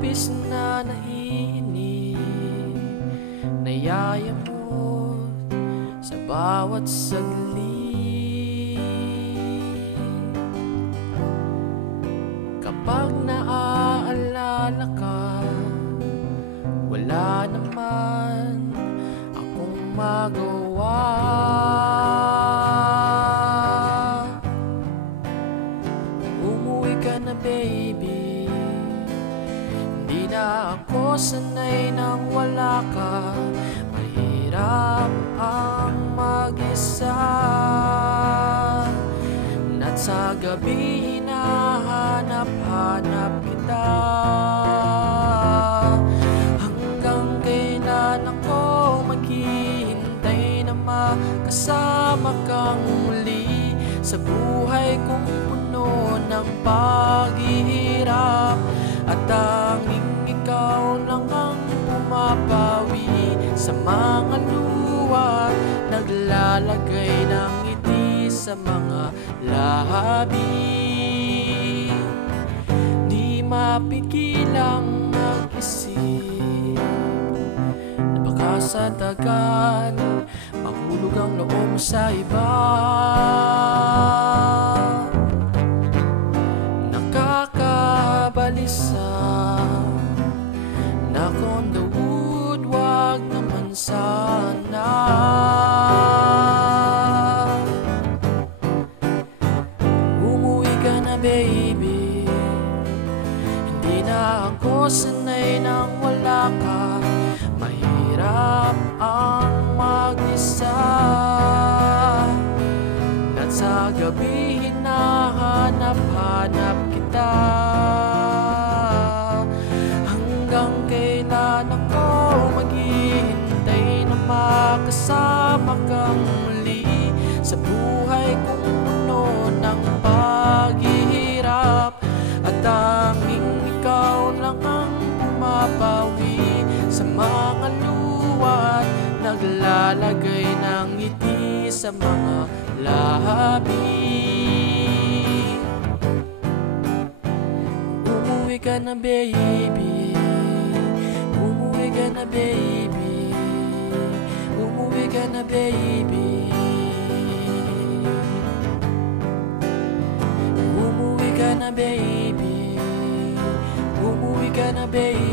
Labis na naiinip, nayayamot sa bawat saglit. Kapag naaalala ka, wala naman akong magawa. Umuwi ka na baby, hindi na ako sanay nang wala ka. Mahirap ang mag-isa, at sa gabi hinahanap-hanap kita. Hanggang kailan ako maghihintay na makasama kang muli sa buhay kong puno ng paghihirap, at tanging ikaw lang ang pumapawi sa mga luha, naglalagay ng ngiti sa mga labi. Di mapigilang mag-isip na baka sa tagal mahulog ang loob sa iba. Nakakabalisa na on the wood, wag naman sana. Umuwi ka na baby, hindi na ako sanay nang wala ka. Mahirap ang mag-isa, at sa gabi hinahanap-hanap kita. Hanggang kailan ako maghihintay na makasama kang muli sa buhay kong puno ng paghihirap, at tanging ikaw lang ang pumapawi sa mga luha, naglalagay ng ngiti sa mga labi. Umuwi ka na baby, umuwi ka na baby, umuwi ka na baby, umuwi ka na baby, umuwi ka na baby.